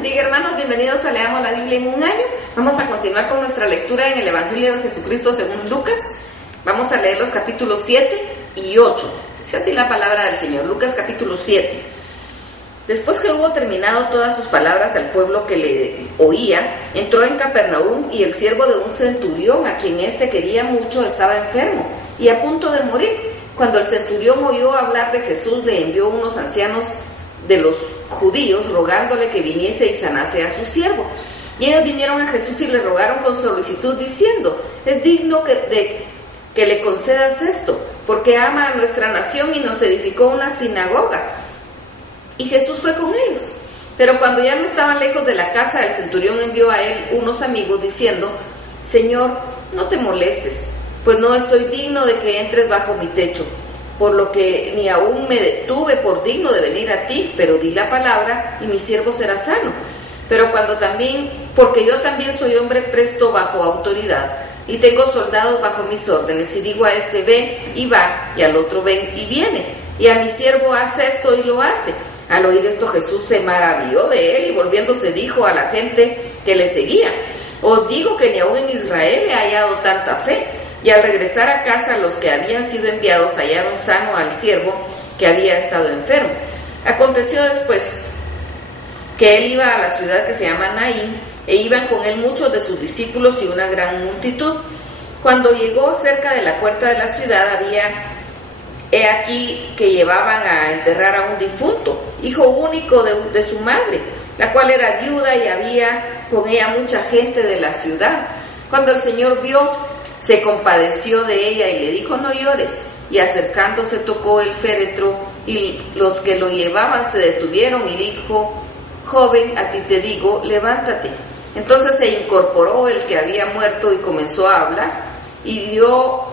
bendiga, hermanos, bienvenidos a Leamos la Biblia en un año. Vamos a continuar con nuestra lectura en el Evangelio de Jesucristo según Lucas. Vamos a leer los capítulos 7 y 8. Dice así la palabra del Señor, Lucas capítulo 7. Después que hubo terminado todas sus palabras al pueblo que le oía, entró en Capernaum y el siervo de un centurión, a quien éste quería mucho, estaba enfermo y a punto de morir. Cuando el centurión oyó hablar de Jesús, le envió unos ancianos de los judíos rogándole que viniese y sanase a su siervo. Y ellos vinieron a Jesús y le rogaron con solicitud diciendo: es digno que le concedas esto, porque ama a nuestra nación y nos edificó una sinagoga. Y Jesús fue con ellos. Pero cuando ya no estaban lejos de la casa, el centurión envió a él unos amigos diciendo: Señor, no te molestes, pues no estoy digno de que entres bajo mi techo, por lo que ni aún me detuve por digno de venir a ti, pero di la palabra y mi siervo será sano. Porque yo también soy hombre presto bajo autoridad, y tengo soldados bajo mis órdenes, y digo a este ven y va, y al otro ven y viene, y a mi siervo hace esto y lo hace. Al oír esto Jesús se maravilló de él, y volviéndose dijo a la gente que le seguía: os digo que ni aún en Israel he hallado tanta fe. Y al regresar a casa, los que habían sido enviados hallaron sano al siervo que había estado enfermo. Aconteció después que él iba a la ciudad que se llama Naín, e iban con él muchos de sus discípulos y una gran multitud. Cuando llegó cerca de la puerta de la ciudad, he aquí que llevaban a enterrar a un difunto, hijo único de su madre, la cual era viuda, y había con ella mucha gente de la ciudad. Cuando el Señor vio, se compadeció de ella y le dijo: no llores. Y acercándose tocó el féretro, y los que lo llevaban se detuvieron, y dijo: joven, a ti te digo, levántate. Entonces se incorporó el que había muerto y comenzó a hablar, y lo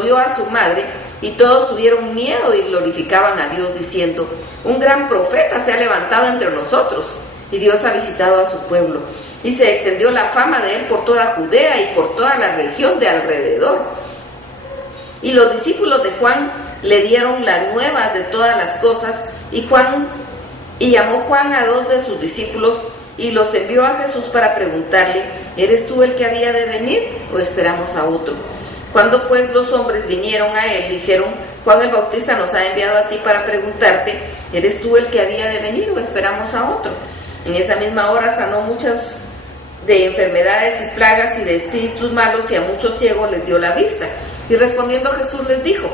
dio a su madre, y todos tuvieron miedo y glorificaban a Dios diciendo: un gran profeta se ha levantado entre nosotros, y Dios ha visitado a su pueblo. Y se extendió la fama de él por toda Judea y por toda la región de alrededor. Y los discípulos de Juan le dieron la nueva de todas las cosas, y llamó Juan a 2 de sus discípulos y los envió a Jesús para preguntarle: ¿eres tú el que había de venir o esperamos a otro? Cuando pues los hombres vinieron a él, dijeron: Juan el Bautista nos ha enviado a ti para preguntarte: ¿eres tú el que había de venir o esperamos a otro? En esa misma hora sanó muchas de enfermedades y plagas y de espíritus malos, y a muchos ciegos les dio la vista. Y respondiendo Jesús les dijo: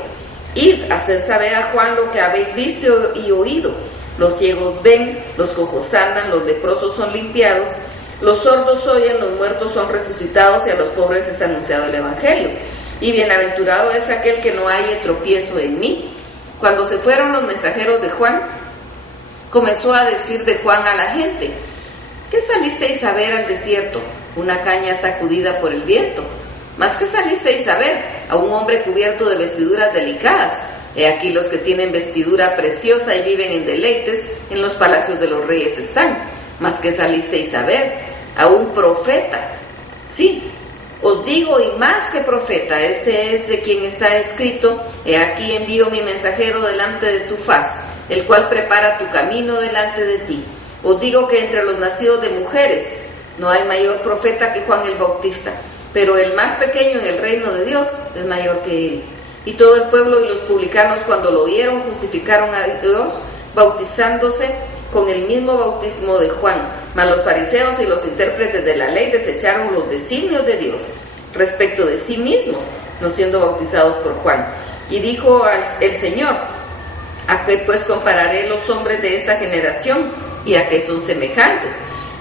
id, haced saber a Juan lo que habéis visto y oído. Los ciegos ven, los cojos andan, los leprosos son limpiados, los sordos oyen, los muertos son resucitados, y a los pobres es anunciado el evangelio. Y bienaventurado es aquel que no halle tropiezo en mí. Cuando se fueron los mensajeros de Juan, comenzó a decir de Juan a la gente: ¿qué salisteis a ver al desierto? ¿Una caña sacudida por el viento? ¿Mas qué salisteis a ver? ¿A un hombre cubierto de vestiduras delicadas? He aquí los que tienen vestidura preciosa y viven en deleites, en los palacios de los reyes están. ¿Mas qué salisteis a ver? ¿A un profeta? Sí, os digo, y más que profeta, este es de quien está escrito: he aquí envío mi mensajero delante de tu faz, el cual prepara tu camino delante de ti. Os digo que entre los nacidos de mujeres no hay mayor profeta que Juan el Bautista, pero el más pequeño en el reino de Dios es mayor que él. Y todo el pueblo y los publicanos, cuando lo oyeron, justificaron a Dios, bautizándose con el mismo bautismo de Juan. Mas los fariseos y los intérpretes de la ley desecharon los designios de Dios respecto de sí mismos, no siendo bautizados por Juan. Y dijo el Señor: ¿a qué pues compararé los hombres de esta generación? ¿Y a qué son semejantes?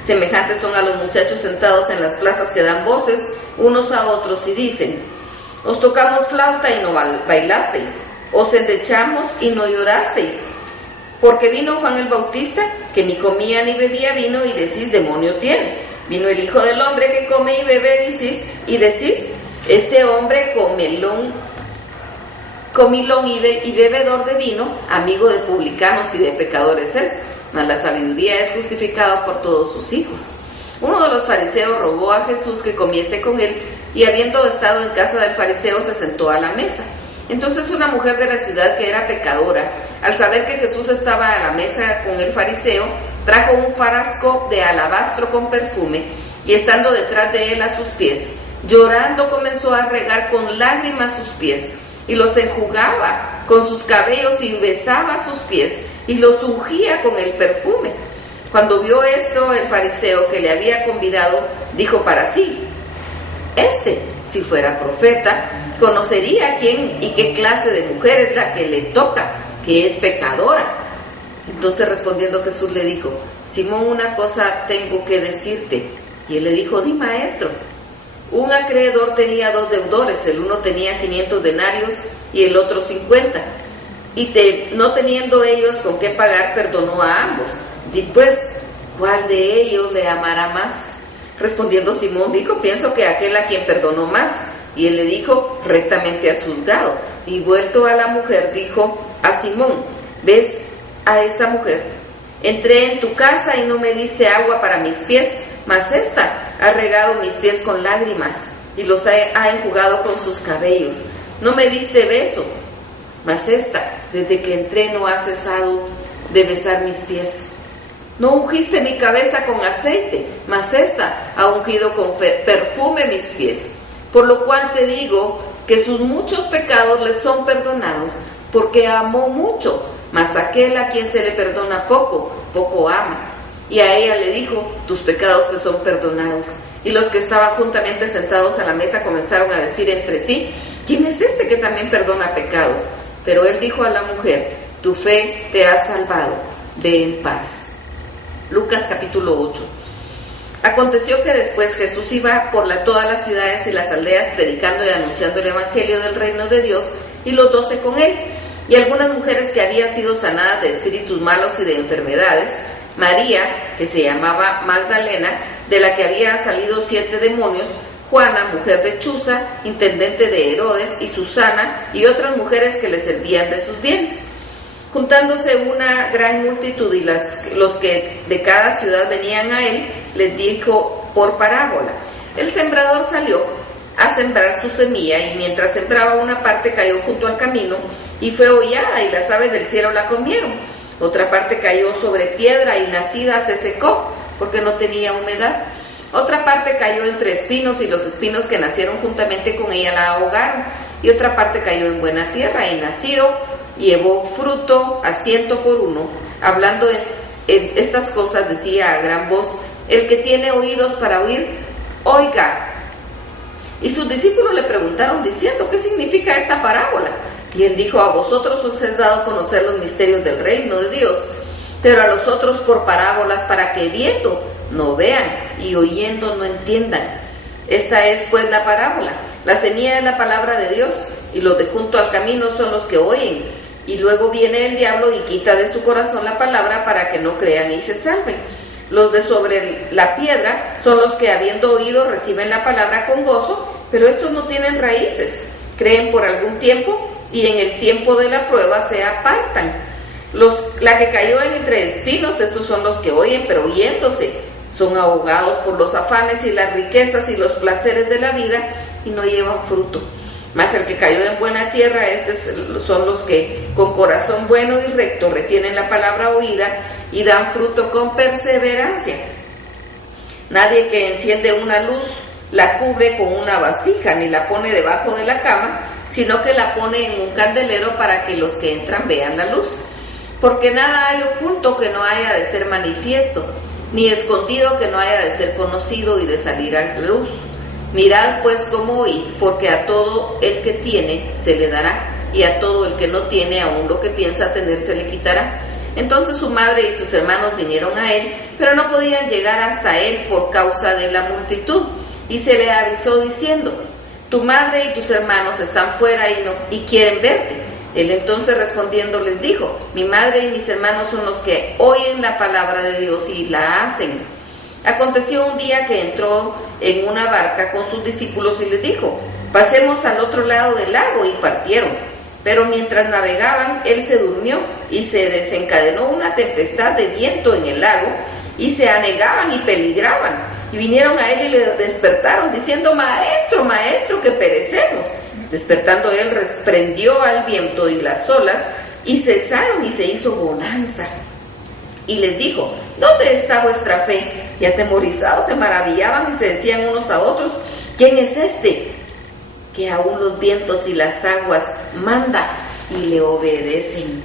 Semejantes son a los muchachos sentados en las plazas que dan voces unos a otros y dicen: os tocamos flauta y no bailasteis, os endechamos y no llorasteis. Porque vino Juan el Bautista, que ni comía ni bebía vino, y decís: demonio tiene. Vino el Hijo del Hombre, que come y bebe, y decís: este hombre comilón y bebedor de vino, amigo de publicanos y de pecadores es. Mas la sabiduría es justificada por todos sus hijos. Uno de los fariseos rogó a Jesús que comiese con él, y habiendo estado en casa del fariseo, se sentó a la mesa. Entonces una mujer de la ciudad, que era pecadora, al saber que Jesús estaba a la mesa con el fariseo, trajo un frasco de alabastro con perfume, y estando detrás de él a sus pies, llorando comenzó a regar con lágrimas sus pies, y los enjugaba con sus cabellos y besaba sus pies, y los ungía con el perfume. Cuando vio esto, el fariseo que le había convidado dijo para sí: si fuera profeta, conocería quién y qué clase de mujer es la que le toca, que es pecadora. Entonces respondiendo Jesús le dijo: Simón, una cosa tengo que decirte. Y él le dijo: di, maestro. Un acreedor tenía 2 deudores, el uno tenía 500 denarios y el otro 50. Y no teniendo ellos con qué pagar, perdonó a ambos. Di pues, ¿cuál de ellos le amará más? Respondiendo Simón dijo: pienso que aquel a quien perdonó más. Y él le dijo: rectamente has juzgado. Y vuelto a la mujer, dijo a Simón: ¿ves a esta mujer? Entré en tu casa y no me diste agua para mis pies, mas ésta ha regado mis pies con lágrimas y los ha enjugado con sus cabellos. No me diste beso, mas ésta, desde que entré, no ha cesado de besar mis pies. No ungiste mi cabeza con aceite, mas ésta ha ungido con perfume mis pies. Por lo cual te digo que sus muchos pecados les son perdonados, porque amó mucho, mas aquel a quien se le perdona poco, poco ama. Y a ella le dijo: tus pecados te son perdonados. Y los que estaban juntamente sentados a la mesa comenzaron a decir entre sí: ¿quién es este que también perdona pecados? Pero él dijo a la mujer: tu fe te ha salvado, ve en paz. Lucas capítulo 8. Aconteció que después Jesús iba por todas las ciudades y las aldeas predicando y anunciando el evangelio del reino de Dios, y los 12 con él. Y algunas mujeres que habían sido sanadas de espíritus malos y de enfermedades: María, que se llamaba Magdalena, de la que había salido 7 demonios; Juana, mujer de Chuza, intendente de Herodes, y Susana, y otras mujeres que le servían de sus bienes. Juntándose una gran multitud y los que de cada ciudad venían a él, les dijo por parábola: el sembrador salió a sembrar su semilla, y mientras sembraba, una parte cayó junto al camino y fue hollada, y las aves del cielo la comieron. Otra parte cayó sobre piedra, y nacida se secó porque no tenía humedad. Otra parte cayó entre espinos, y los espinos que nacieron juntamente con ella la ahogaron. Y otra parte cayó en buena tierra, y nacido llevó fruto a 100 por uno. Hablando en estas cosas, decía a gran voz: el que tiene oídos para oír, oiga. Y sus discípulos le preguntaron diciendo: ¿qué significa esta parábola? Y él dijo: a vosotros os es dado conocer los misterios del reino de Dios, pero a los otros por parábolas, para que viendo no vean y oyendo no entiendan. Esta es pues la parábola: la semilla es la palabra de Dios, y los de junto al camino son los que oyen, y luego viene el diablo y quita de su corazón la palabra, para que no crean y se salven. Los de sobre la piedra son los que, habiendo oído, reciben la palabra con gozo, pero estos no tienen raíces, creen por algún tiempo, y en el tiempo de la prueba se apartan. La que cayó entre espinos, estos son los que oyen, pero oyéndose son ahogados por los afanes y las riquezas y los placeres de la vida, y no llevan fruto. Mas el que cayó en buena tierra, estos son los que con corazón bueno y recto retienen la palabra oída y dan fruto con perseverancia. Nadie que enciende una luz la cubre con una vasija, ni la pone debajo de la cama, sino que la pone en un candelero, para que los que entran vean la luz. Porque nada hay oculto que no haya de ser manifiesto, ni escondido que no haya de ser conocido y de salir a la luz. Mirad pues cómo oís, porque a todo el que tiene se le dará, y a todo el que no tiene, aún lo que piensa tener se le quitará. Entonces su madre y sus hermanos vinieron a él, pero no podían llegar hasta él por causa de la multitud, y se le avisó diciendo: tu madre y tus hermanos están fuera y quieren verte. Él entonces respondiendo les dijo: mi madre y mis hermanos son los que oyen la palabra de Dios y la hacen. Aconteció un día que entró en una barca con sus discípulos y les dijo: pasemos al otro lado del lago, y partieron. Pero mientras navegaban, él se durmió, y se desencadenó una tempestad de viento en el lago, y se anegaban y peligraban. Y vinieron a él y le despertaron, diciendo: maestro, maestro, que perecemos. Despertando él, reprendió al viento y las olas, y cesaron, y se hizo bonanza. y les dijo: ¿dónde está vuestra fe? Y atemorizados se maravillaban y se decían unos a otros: ¿quién es este que aún los vientos y las aguas manda y le obedecen?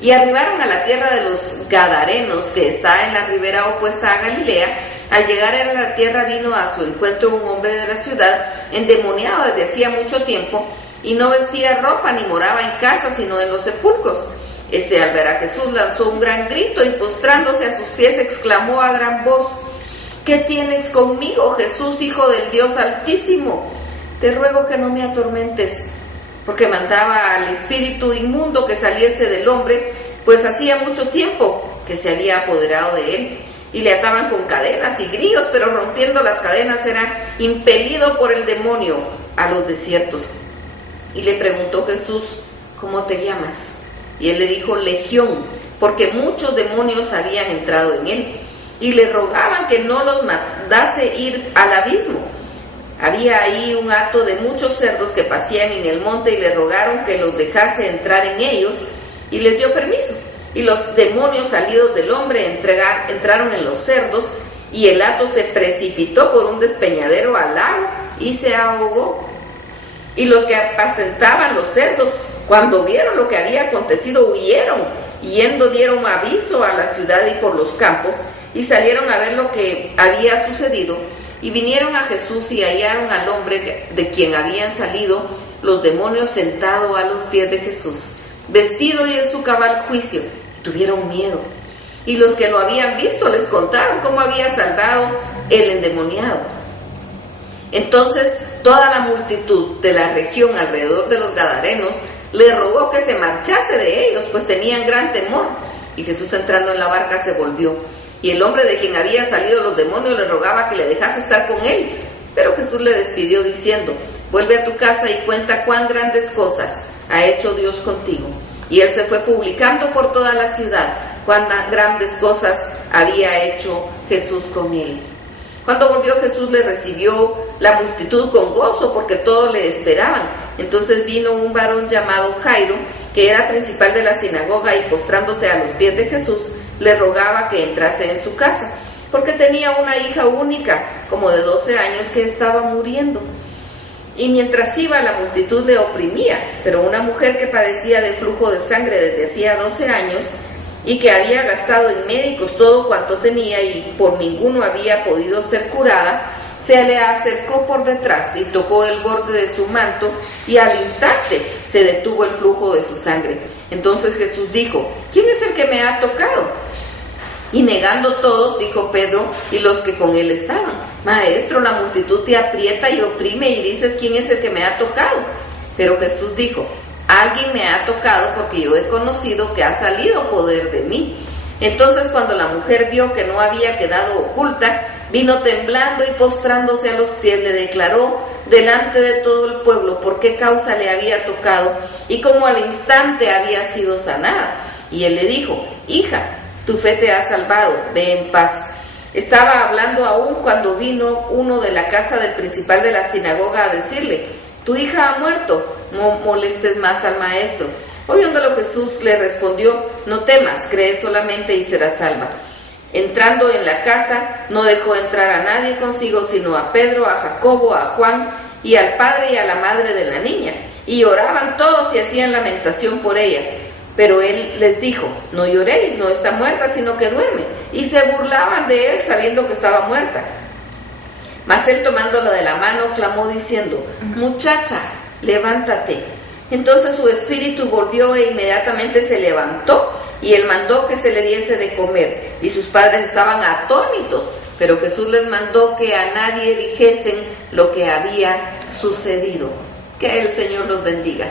Y arribaron a la tierra de los Gadarenos, que está en la ribera opuesta a Galilea. Al llegar a la tierra vino a su encuentro un hombre de la ciudad, endemoniado desde hacía mucho tiempo, y no vestía ropa ni moraba en casa, sino en los sepulcros. Al ver a Jesús lanzó un gran grito y postrándose a sus pies exclamó a gran voz: ¿qué tienes conmigo, Jesús, Hijo del Dios Altísimo? Te ruego que no me atormentes, porque mandaba al espíritu inmundo que saliese del hombre, pues hacía mucho tiempo que se había apoderado de él, y le ataban con cadenas y grillos, pero rompiendo las cadenas era impelido por el demonio a los desiertos. Y le preguntó Jesús: ¿cómo te llamas? Y él le dijo: Legión, porque muchos demonios habían entrado en él, y le rogaban que no los mandase ir al abismo. Había ahí un hato de muchos cerdos que pasían en el monte, y le rogaron que los dejase entrar en ellos, y les dio permiso. Y los demonios salidos del hombre entraron en los cerdos, y el hato se precipitó por un despeñadero al lago y se ahogó. Y los que apacentaban los cerdos, cuando vieron lo que había acontecido, huyeron, y yendo dieron aviso a la ciudad y por los campos, y salieron a ver lo que había sucedido. Y vinieron a Jesús y hallaron al hombre de quien habían salido los demonios sentado a los pies de Jesús, vestido y en su cabal juicio. Tuvieron miedo. Y los que lo habían visto les contaron cómo había salvado el endemoniado. Entonces toda la multitud de la región alrededor de los Gadarenos le rogó que se marchase de ellos, pues tenían gran temor. Y Jesús, entrando en la barca, se volvió. Y el hombre de quien había salido los demonios le rogaba que le dejase estar con él. Pero Jesús le despidió diciendo: vuelve a tu casa y cuenta cuán grandes cosas ha hecho Dios contigo. Y él se fue publicando por toda la ciudad cuán grandes cosas había hecho Jesús con él. Cuando volvió Jesús, le recibió la multitud con gozo, porque todos le esperaban. Entonces vino un varón llamado Jairo, que era principal de la sinagoga, y postrándose a los pies de Jesús, le rogaba que entrase en su casa, porque tenía una hija única, como de 12 años, que estaba muriendo. Y mientras iba, la multitud le oprimía, pero una mujer que padecía de flujo de sangre desde hacía 12 años, y que había gastado en médicos todo cuanto tenía, y por ninguno había podido ser curada, se le acercó por detrás y tocó el borde de su manto, y al instante se detuvo el flujo de su sangre. Entonces Jesús dijo: ¿quién es el que me ha tocado? Y negando todos, dijo Pedro y los que con él estaban: Maestro, la multitud te aprieta y oprime, y dices: ¿quién es el que me ha tocado? Pero Jesús dijo: alguien me ha tocado, porque yo he conocido que ha salido poder de mí. Entonces, cuando la mujer vio que no había quedado oculta, vino temblando y postrándose a los pies, le declaró delante de todo el pueblo por qué causa le había tocado y cómo al instante había sido sanada. Y él le dijo: hija, tu fe te ha salvado, ve en paz. Estaba hablando aún cuando vino uno de la casa del principal de la sinagoga a decirle: tu hija ha muerto, no molestes más al maestro. Oyéndolo, Jesús le respondió: no temas, cree solamente y serás salva. Entrando en la casa, no dejó entrar a nadie consigo, sino a Pedro, a Jacobo, a Juan, y al padre y a la madre de la niña. Y oraban todos y hacían lamentación por ella. Pero él les dijo: no lloréis, no está muerta, sino que duerme. Y se burlaban de él, sabiendo que estaba muerta. Mas él, tomándola de la mano, clamó diciendo: muchacha, levántate. Entonces su espíritu volvió, e inmediatamente se levantó, y él mandó que se le diese de comer. Y sus padres estaban atónitos, pero Jesús les mandó que a nadie dijesen lo que había sucedido. Que el Señor los bendiga.